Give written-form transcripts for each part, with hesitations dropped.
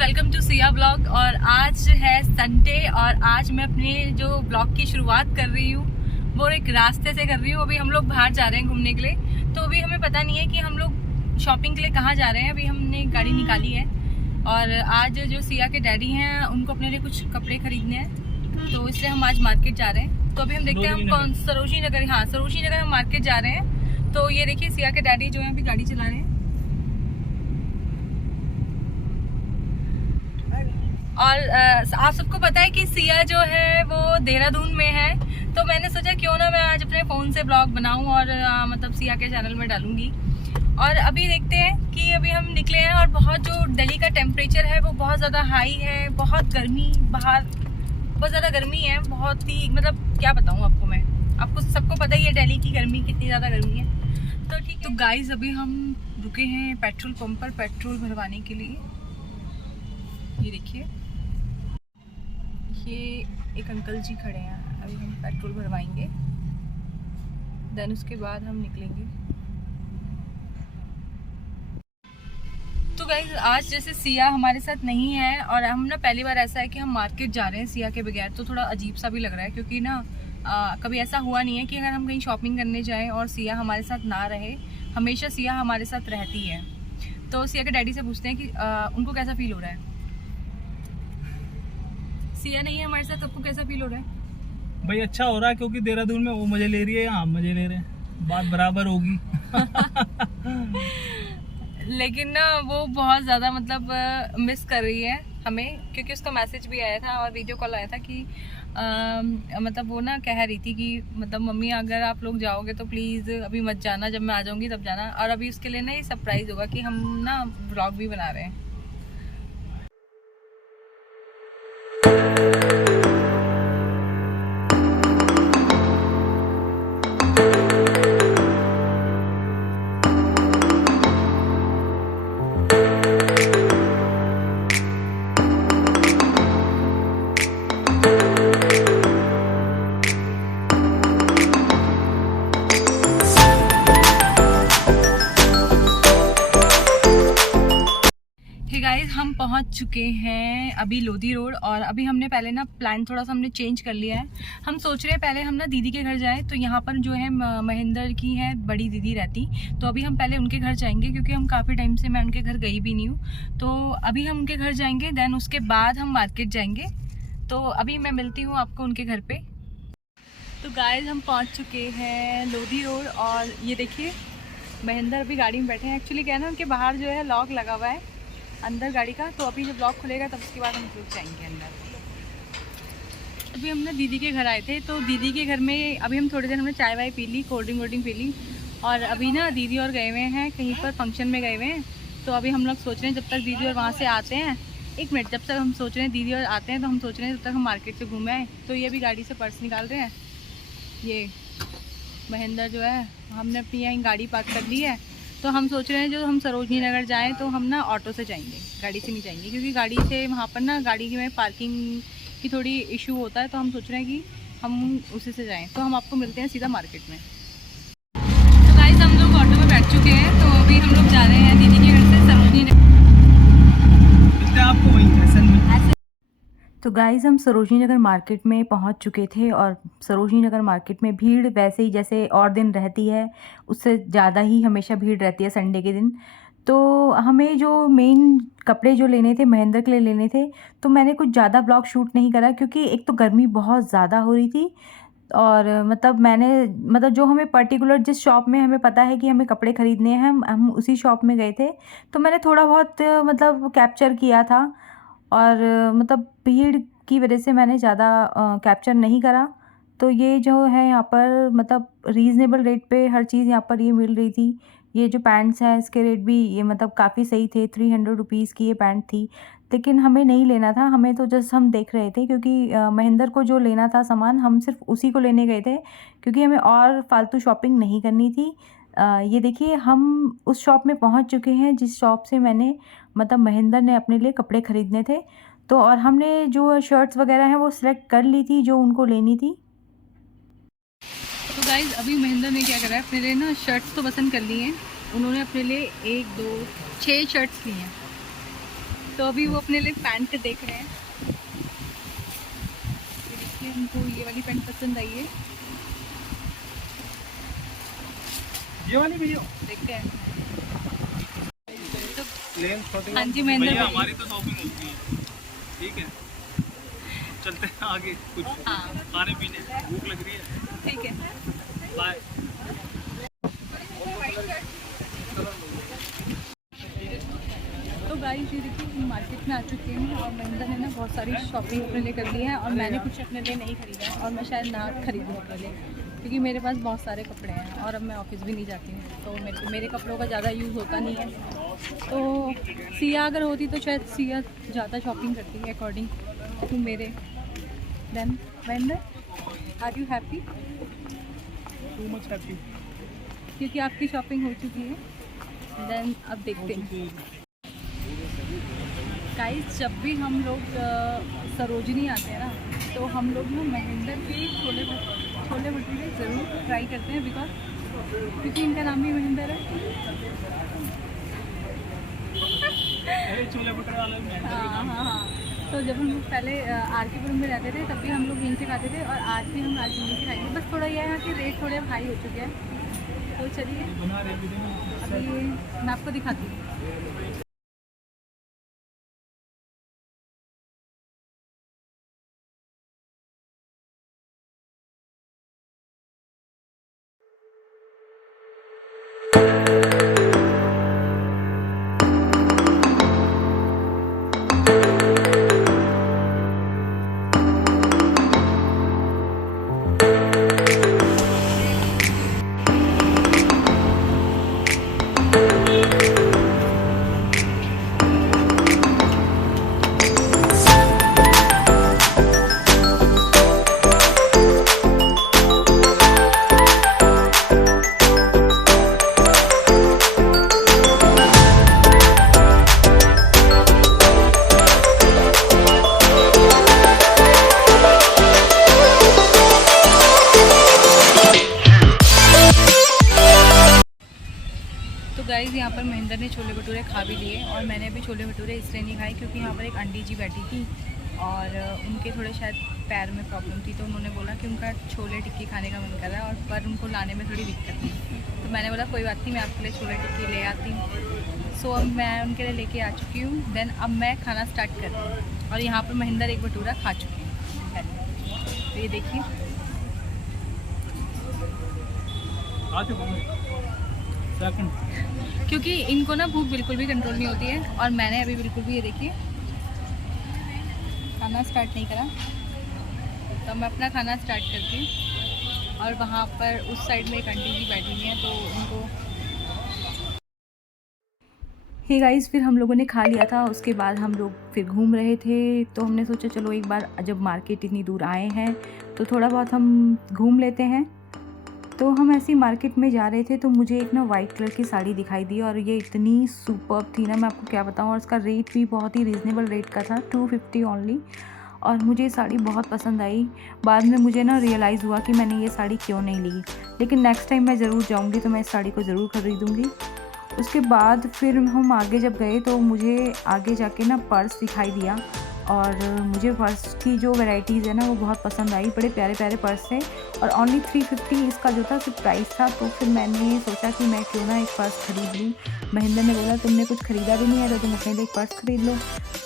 Welcome to Siya blog. और आज है संडे और आज मैं अपने जो ब्लॉग की शुरुआत कर रही हूँ वो एक रास्ते से कर रही हूँ। अभी हम लोग बाहर जा रहे हैं घूमने के लिए, तो अभी हमें पता नहीं है कि हम लोग शॉपिंग के लिए कहाँ जा रहे हैं। अभी हमने गाड़ी निकाली है और आज जो सिया के डैडी हैं उनको अपने लिए कुछ कपड़े खरीदने हैं, तो इसलिए हम आज मार्केट जा रहे हैं। तो अभी हम देखते हैं हम कौन सरोजनी नगर, हाँ सरोजनी नगर हम मार्केट जा रहे हैं। तो ये देखिए सिया के डैडी जो है अभी गाड़ी चला रहे हैं और आप सबको पता है कि सिया जो है वो देहरादून में है, तो मैंने सोचा क्यों ना मैं आज अपने फ़ोन से ब्लॉग बनाऊं और मतलब सिया के चैनल में डालूंगी। और अभी देखते हैं कि अभी हम निकले हैं और बहुत जो दिल्ली का टेम्परेचर है वो बहुत ज़्यादा हाई है, बहुत गर्मी, बाहर बहुत ज़्यादा गर्मी है, बहुत ही मतलब क्या बताऊँ आपको मैं, आपको सबको पता ही है दिल्ली की गर्मी कितनी ज़्यादा गर्मी है। तो ठीक है, तो गाइज अभी हम रुके हैं पेट्रोल पंप पर पेट्रोल भरवाने के लिए। ये देखिए ये एक अंकल जी खड़े हैं, अभी हम पेट्रोल भरवाएंगे देन उसके बाद हम निकलेंगे। तो गाइस आज जैसे सिया हमारे साथ नहीं है और हम ना पहली बार ऐसा है कि हम मार्केट जा रहे हैं सिया के बगैर, तो थोड़ा अजीब सा भी लग रहा है क्योंकि ना कभी ऐसा हुआ नहीं है कि अगर हम कहीं शॉपिंग करने जाएं और सिया हमारे साथ ना रहे। हमेशा सिया हमारे साथ रहती है। तो सिया के डैडी से पूछते हैं कि उनको कैसा फील हो रहा है। सिया नहीं है हमारे साथ, आपको कैसा फील हो रहा है? भाई अच्छा हो रहा है क्योंकि देहरादून में वो मजे ले रही है, हम मजे ले रहे हैं, बात बराबर होगी। लेकिन ना वो बहुत ज़्यादा मतलब मिस कर रही है हमें, क्योंकि उसका मैसेज भी आया था और वीडियो कॉल आया था कि मतलब वो ना कह रही थी कि मतलब मम्मी अगर आप लोग जाओगे तो प्लीज़ अभी मत जाना, जब मैं आ जाऊँगी तब जाना। और अभी उसके लिए ना ये सरप्राइज़ होगा कि हम ना व्लॉग भी बना रहे हैं। गाइस हम पहुंच चुके हैं अभी लोधी रोड और अभी हमने पहले ना प्लान थोड़ा सा हमने चेंज कर लिया है। हम सोच रहे हैं पहले हम ना दीदी के घर जाएं, तो यहाँ पर जो है महेंद्र की है बड़ी दीदी रहती, तो अभी हम पहले उनके घर जाएंगे क्योंकि हम काफ़ी टाइम से मैं उनके घर गई भी नहीं हूँ। तो अभी हम उनके घर जाएंगे देन उसके बाद हम मार्केट जाएंगे। तो अभी मैं मिलती हूँ आपको उनके घर पे। तो गाइस हम पहुँच चुके हैं लोधी रोड और ये देखिए महेंद्र अभी गाड़ी में बैठे हैं। एक्चुअली क्या है ना उनके बाहर जो है लॉक लगा हुआ है अंदर गाड़ी का, तो अभी जब लॉक खुलेगा तब उसके बाद हम रुक जाएंगे अंदर। अभी हम ना दीदी के घर आए थे, तो दीदी के घर में अभी हम थोड़ी देर हमने चाय वाय पी ली, कोल्ड ड्रिंक पी ली और अभी ना दीदी और गए हुए हैं कहीं पर फंक्शन में गए हुए हैं। तो अभी हम लोग सोच रहे हैं जब तक दीदी और वहाँ से आते हैं, एक मिनट, जब तक हम सोच रहे हैं दीदी और आते हैं तो हम सोच रहे हैं जब तक हम मार्केट से घूमे आए। तो ये भी गाड़ी से पर्स निकाल रहे हैं, ये महेंद्र जो है हमने अपनी यहीं गाड़ी पार्क कर ली है। तो हम सोच रहे हैं जो हम सरोजनी नगर जाएं तो हम ना ऑटो से जाएंगे, गाड़ी से नहीं जाएंगे, क्योंकि गाड़ी से वहाँ पर ना गाड़ी में पार्किंग की थोड़ी इशू होता है। तो हम सोच रहे हैं कि हम उसी से जाएं। तो हम आपको मिलते हैं सीधा मार्केट में। तो गाइस हम लोग ऑटो में बैठ चुके हैं, तो अभी हम लोग जा रहे हैं दीदी के घर से सरोजनी नगर। आपको वहीं तो गाइज़ हम सरोजनी नगर मार्केट में पहुंच चुके थे और सरोजनी नगर मार्केट में भीड़ वैसे ही जैसे और दिन रहती है उससे ज़्यादा ही हमेशा भीड़ रहती है संडे के दिन। तो हमें जो मेन कपड़े जो लेने थे महेंद्र के लिए लेने थे, तो मैंने कुछ ज़्यादा ब्लॉग शूट नहीं करा क्योंकि एक तो गर्मी बहुत ज़्यादा हो रही थी और मतलब जो हमें पर्टिकुलर जिस शॉप में हमें पता है कि हमें कपड़े ख़रीदने हैं हम उसी शॉप में गए थे। तो मैंने थोड़ा बहुत मतलब कैप्चर किया था और मतलब भीड़ की वजह से मैंने ज़्यादा कैप्चर नहीं करा। तो ये जो है यहाँ पर मतलब रीज़नेबल रेट पे हर चीज़ यहाँ पर ये मिल रही थी। ये जो पैंट्स हैं इसके रेट भी ये मतलब काफ़ी सही थे, 300 रुपीज़ की ये पैंट थी। लेकिन हमें नहीं लेना था, हमें तो जस्ट हम देख रहे थे क्योंकि महेंद्र को जो लेना था सामान हम सिर्फ उसी को लेने गए थे क्योंकि हमें और फालतू शॉपिंग नहीं करनी थी। ये देखिए हम उस शॉप में पहुंच चुके हैं जिस शॉप से मैंने मतलब महेंद्र ने अपने लिए कपड़े ख़रीदने थे। तो और हमने जो शर्ट्स वगैरह हैं वो सिलेक्ट कर ली थी जो उनको लेनी थी। तो गाइज अभी महेंद्र ने क्या करा है, अपने लिए ना शर्ट्स तो पसंद कर ली हैं उन्होंने, अपने लिए 1 2 6 शर्ट्स ली हैं। तो अभी वो अपने लिए पैंट देख रहे हैं। देखिए उनको ये वाली पैंट पसंद आई है, ये वाली भैया देखते हैं। तो प्लेन छोटी। हाँ जी महेंद्र भैया भाई। हमारी तो शॉपिंग होती है, ठीक है चलते हैं आगे, कुछ हाँ खाने पीने, भूख लग रही है। ठीक है। बाय। तो गाइस ये देखिए हम मार्केट में आ चुके हैं और महेंद्र ने ना बहुत सारी शॉपिंग अपने लिए कर ली है और मैंने कुछ अपने लिए नहीं खरीदा है और मैं शायद ना खरीदूँ अपने लिए, क्योंकि मेरे पास बहुत सारे कपड़े हैं और अब मैं ऑफिस भी नहीं जाती हूँ, तो मेरे कपड़ों का ज़्यादा यूज़ होता नहीं है। तो सिया अगर होती तो शायद सिया ज़्यादा शॉपिंग करती है अकॉर्डिंग टू मेरे। Then Mahendra, are you happy? Too much happy. क्योंकि आपकी शॉपिंग हो चुकी है। देन अब देखते हैं गाइस, जब भी हम लोग सरोजनी आते हैं ना, तो हम लोग ना महेंद्र के छोले भटूरे ज़रूर ट्राई करते हैं, क्योंकि इनका नाम भी महेंद्र है। अरे छोले भटूरे वाले में। हाँ। तो जब हम लोग पहले आरकेपुरम में रहते थे तब भी हम लोग यहीं से खाते थे और आज भी हम आज यहीं से खाएंगे। बस थोड़ा यह है कि रेट थोड़े हाई हो चुके हैं। तो चलिए अभी मैं आपको दिखाती हूँ। गाइस यहाँ पर महेंद्र ने छोले भटूरे खा भी लिए और मैंने भी छोले भटूरे इसलिए नहीं खाए क्योंकि यहाँ पर एक आंटी जी बैठी थी और उनके थोड़े शायद पैर में प्रॉब्लम थी, तो उन्होंने बोला कि उनका छोले टिक्की खाने का मन कर रहा है और पर उनको लाने में थोड़ी दिक्कत थी। तो मैंने बोला कोई बात नहीं, मैं आपके लिए छोले टिक्की ले आती हूँ। सो अब मैं उनके लिए लेके आ चुकी हूँ। देन अब मैं खाना स्टार्ट कर रही हूँ और यहाँ पर महेंद्र एक भटूरा खा चुकी है। तो ये देखिए क्योंकि इनको ना भूख बिल्कुल भी कंट्रोल नहीं होती है और मैंने अभी बिल्कुल भी, ये देखिए, खाना स्टार्ट नहीं करा। तो मैं अपना खाना स्टार्ट करती हूँ और वहाँ पर उस साइड में एक आंटी जी बैठी हुई हैं तो उनको। हे गाइस, फिर हम लोगों ने खा लिया था। उसके बाद हम लोग फिर घूम रहे थे तो हमने सोचा चलो एक बार जब मार्केट इतनी दूर आए हैं तो थोड़ा बहुत हम घूम लेते हैं। तो हम ऐसी मार्केट में जा रहे थे तो मुझे एक ना वाइट कलर की साड़ी दिखाई दी और ये इतनी सुपर्ब थी ना, मैं आपको क्या बताऊँ। और इसका रेट भी बहुत ही रीज़नेबल रेट का था, 250 ओनली। और मुझे ये साड़ी बहुत पसंद आई। बाद में मुझे ना रियलाइज़ हुआ कि मैंने ये साड़ी क्यों नहीं ली, लेकिन नेक्स्ट टाइम मैं ज़रूर जाऊँगी तो मैं इस साड़ी को ज़रूर ख़रीदूँगी। उसके बाद फिर हम आगे जब गए तो मुझे आगे जाके ना पर्स दिखाई दिया और मुझे पर्स की जो वैरायटीज़ है ना वो बहुत पसंद आई। बड़े प्यारे प्यारे पर्स थे और ओनली 350 इसका जो था सिर्फ प्राइस था। तो फिर मैंने सोचा कि मैं क्यों ना एक पर्स ख़रीद लूँ। महेंद्र ने बोला तुमने कुछ ख़रीदा भी नहीं है तो तुम अपने लिए एक पर्स ख़रीद लो।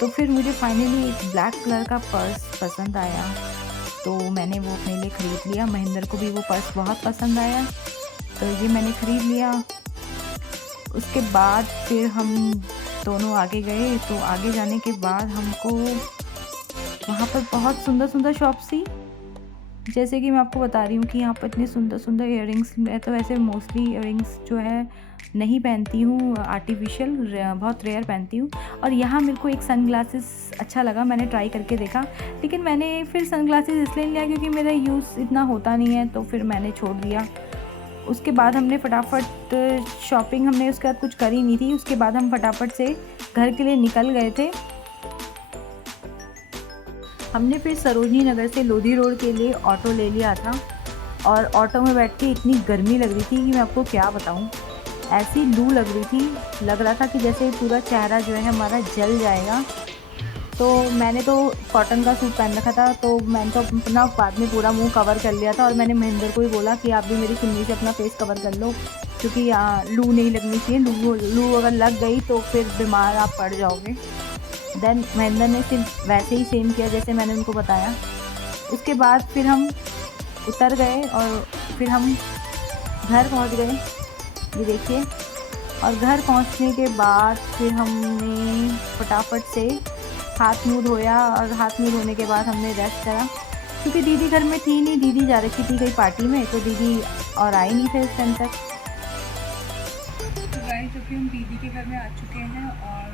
तो फिर मुझे फाइनली एक ब्लैक कलर का पर्स पसंद आया तो मैंने वो अपने लिए ख़रीद लिया। महेंद्र को भी वो पर्स बहुत पसंद आया तो ये मैंने ख़रीद लिया। उसके बाद फिर हम दोनों आगे गए तो आगे जाने के बाद हमको वहाँ पर बहुत सुंदर सुंदर शॉप्स थी। जैसे कि मैं आपको बता रही हूँ कि यहाँ पर इतनी सुंदर सुंदर इयररिंग्स, मैं तो वैसे मोस्टली इयररिंग्स जो है नहीं पहनती हूँ, आर्टिफिशियल बहुत रेयर पहनती हूँ। और यहाँ मेरे को एक सनग्लासेस अच्छा लगा, मैंने ट्राई करके देखा, लेकिन मैंने फिर सनग्लासेस इसलिए लिया क्योंकि मेरा यूज़ इतना होता नहीं है तो फिर मैंने छोड़ दिया। उसके बाद हमने फटाफट शॉपिंग हमने उसके बाद कुछ करी नहीं थी। उसके बाद हम फटाफट से घर के लिए निकल गए थे। हमने फिर सरोजनी नगर से लोधी रोड के लिए ऑटो ले लिया था और ऑटो में बैठ के इतनी गर्मी लग रही थी कि मैं आपको क्या बताऊं। ऐसी लू लग रही थी, लग रहा था कि जैसे पूरा चेहरा जो है हमारा जल जाएगा। तो मैंने तो कॉटन का सूट पहन रखा था, तो मैंने तो अपना बाद में पूरा मुंह कवर कर लिया था। और मैंने महेंद्र को ही बोला कि आप भी मेरी चुन्नी से अपना फेस कवर कर लो, क्योंकि लू नहीं लगनी चाहिए। लू अगर लग गई तो फिर बीमार आप पड़ जाओगे। देन महेंद्र ने सिर्फ वैसे ही सेम किया जैसे मैंने उनको बताया। उसके बाद फिर हम उतर गए और फिर हम घर पहुंच गए, ये देखिए। और घर पहुंचने के बाद फिर हमने फटाफट से हाथ मुँह धोया, और हाथ मुँह धोने के बाद हमने रेस्ट करा, क्योंकि दीदी घर में थी नहीं। दीदी जा रखी थी कहीं पार्टी में, तो दीदी और आई नहीं थे उस टाइम तक। तो गाइस अभी हम दीदी के घर में आ चुके हैं और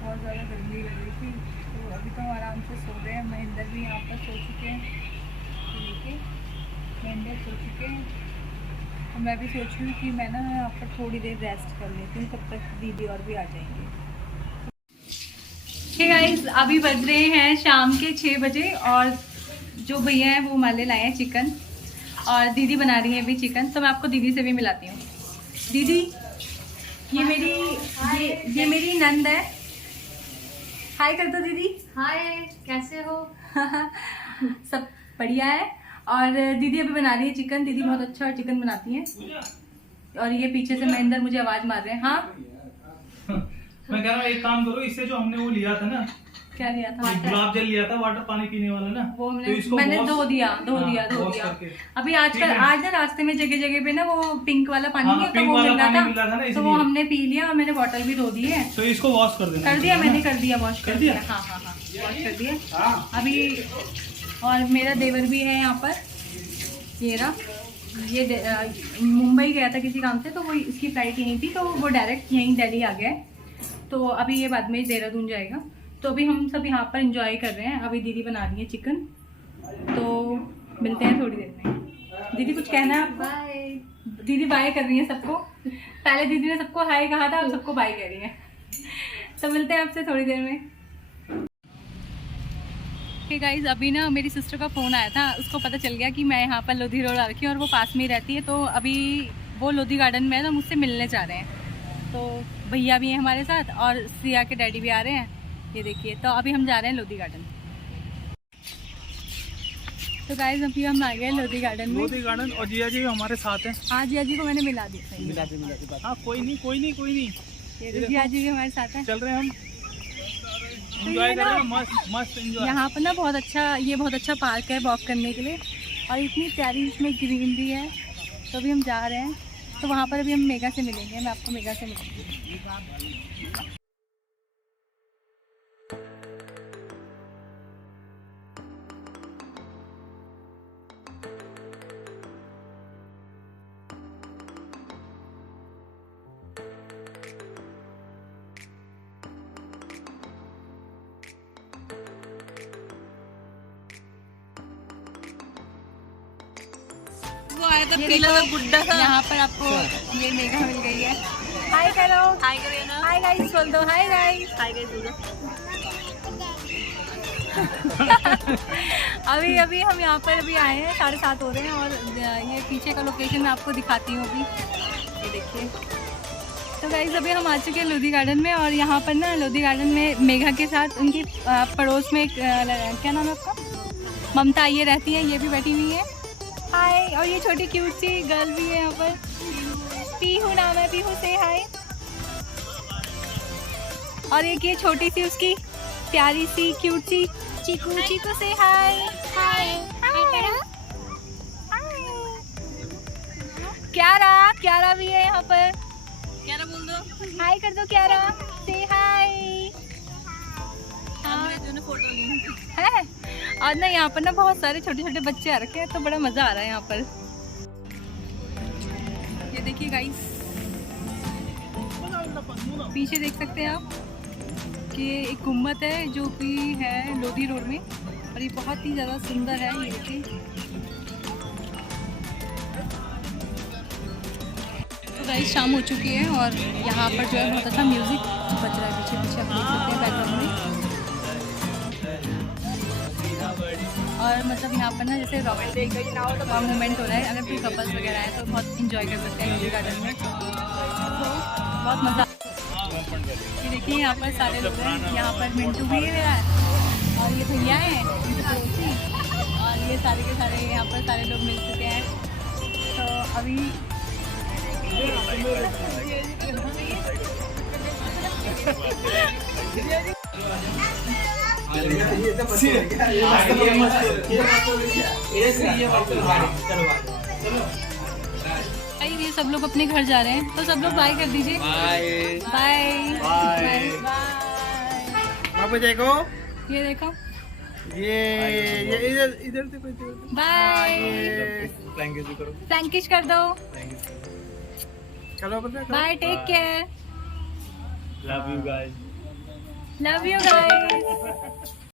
बहुत ज़्यादा गर्मी लग रही थी, तो अभी तो हम आराम से सो रहे हैं। महेंद्र भी यहाँ पर सो चुके हैं, देखिए महेंद्र सो चुके हैं। और मैं भी सोच रही हूँ कि मैं ना यहाँ पर थोड़ी देर रेस्ट कर लेती हूँ, तब तक दीदी और भी आ जाएंगे। हे गाइस, अभी बज रहे हैं शाम के 6 बजे और जो भैया हैं वो हमारे लाए हैं चिकन, और दीदी बना रही है अभी चिकन। तो मैं आपको दीदी से भी मिलाती हूँ। दीदी, ये मेरी नंद है। हाय कर दो दीदी। हाय, कैसे हो? सब बढ़िया है। और दीदी अभी बना रही है चिकन। दीदी बहुत अच्छा चिकन बनाती हैं। और ये पीछे से महेंद्र मुझे आवाज मार रहे हैं। हाँ मैं कह रहा हूँ एक काम करो, इससे जो हमने वो लिया था ना, क्या लिया था? गुलाब जल लिया था, वाटर पानी पीने वाला ना, वो तो मैंने धो दिया। अभी आज ना रास्ते में जगह जगह पे ना वो पिंक वाला पानी नहीं होता, वो मिल रहा था, तो वो हमने पी लिया और मैंने बॉटल भी धो दी है। तो इसको वॉश कर देना। कर दिया मैंने, कर दिया वॉश कर दिया। हाँ वॉश कर दिया अभी। और मेरा देवर भी है यहाँ पर, ये रहा। ये मुंबई गया था किसी काम से, तो वो इसकी फ्लाइट यहीं थी, तो वो डायरेक्ट यहीं दिल्ली आ गया है। तो अभी ये बाद में देहरादून जाएगा। तो अभी हम सब यहाँ पर एंजॉय कर रहे हैं। अभी दीदी बना रही है चिकन, तो मिलते हैं थोड़ी देर में। दीदी कुछ कहना है आपको? बाय। दीदी बाय कर रही है सबको। पहले दीदी ने सबको हाय कहा था, अब सबको बाय कह रही है। तो मिलते हैं आपसे थोड़ी देर में। हे गाइस, अभी ना मेरी सिस्टर का फ़ोन आया था। उसको पता चल गया कि मैं यहाँ पर लोधी रोड आ रखी हूँ और वो पास में ही रहती है। तो अभी वो लोधी गार्डन में है, तो मुझसे मिलने जा रहे हैं। तो भैया भी हैं हमारे साथ और सिया के डैडी भी आ रहे हैं, ये देखिए। तो अभी हम जा रहे हैं लोधी गार्डन। तो गाइस अभी हम आ गए लोधी गार्डन में। लोधी गार्डन, और जिया जी हमारे साथ हैं। हाँ, जिया जी को मैंने मिला दी। हाँ कोई नहीं। ये जिया जी भी हमारे साथ हैं। चल रहे हैं हम, एंजॉय कर रहे हैं, मस्त एंजॉय। यहाँ पर ना बहुत अच्छा पार्क है वॉक करने के लिए, और इतनी प्यारी इसमें ग्रीनरी है। तो अभी हम जा रहे हैं, तो वहाँ पर अभी हम मेगा से मिलेंगे। मैं आपको मेगा से मिलूंगी। वो आया था पीला सा गुड्डा था। यहाँ पर आपको ये मेगा मिल गई है। हाय करो। हाय करिए ना। हाय गाइस बोल दो। Hi guys. हाय गाइस बोलो। अभी हम यहाँ पर अभी आए हैं, 7:30 हो रहे हैं। और ये पीछे का लोकेशन मैं आपको दिखाती हूँ अभी, ये देखिए। तो गाइस अभी हम आ चुके हैं लोधी गार्डन में। और यहाँ पर ना लोधी गार्डन में मेघा के साथ उनकी पड़ोस में क्या नाम है आपका, ममता, ये रहती है, ये भी बैठी हुई है। हाय। और ये छोटी क्यूट सी गर्ल भी है यहाँ पर, पीहू नाम है, पीहू से हाय। और एक ये छोटी सी उसकी प्यारी सी क्यूट सी चीकू, चीकू से हाय। हाय क्यारा भी है यहाँ पर। क्या बोल दो, हाय कर दो क्यारा से हाय। फोटो ली है। और ना यहाँ पर ना बहुत सारे छोटे छोटे बच्चे आ रखे हैं, तो बड़ा मजा आ रहा है यहाँ पर। ये देखिए गाइस, पीछे देख सकते हैं आप कि एक गुम्बद है जो कि है लोधी रोड में, और ये बहुत ही ज़्यादा सुंदर है। ये देखिए। तो गाइस शाम हो चुकी है और यहाँ पर जो है बहुत अच्छा म्यूजिक बज रहा है पीछे पीछे, आप देख सकते हैं बैकग्राउंड में। और मतलब यहाँ पर ना जैसे रोमांटिक का मोमेंट हो रहा है। अगर कोई कपल्स वगैरह है तो बहुत इंजॉय कर सकते हैं लोधी गार्डन में, तो बहुत मज़ा। ये देखिए यहाँ पर सारे लोग हैं। यहाँ पर मिंटू भी है सारे के सारे यहाँ पर सारे लोग मिल चुके हैं। तो अभी ये सब लोग अपने घर जा रहे हैं, तो सब लोग बाय कर दीजिए। Bye bye bye. बाबू देखो, ये देखो, ये इधर इधर से कोई बाय। करो, फ्लैंकिश कर दो। चलो bye, take care, love you guys. Love you guys.